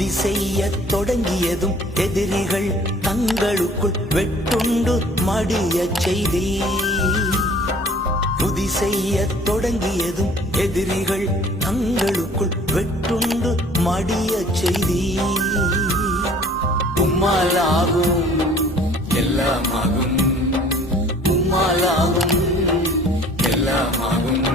துதி செய்ய தொடங்கியதும் எதிரிகள் தங்களுக்குள் வெட்டுண்டு மடியச் செய்தீ. துதி செய்ய தொடங்கியதும் எதிரிகள் தங்களுக்குள் வெட்டுண்டு மடியச் செய்தீ. உம்மாலாகும் எல்லாமாகும், உம்மாலாகும் எல்லாமாகும்.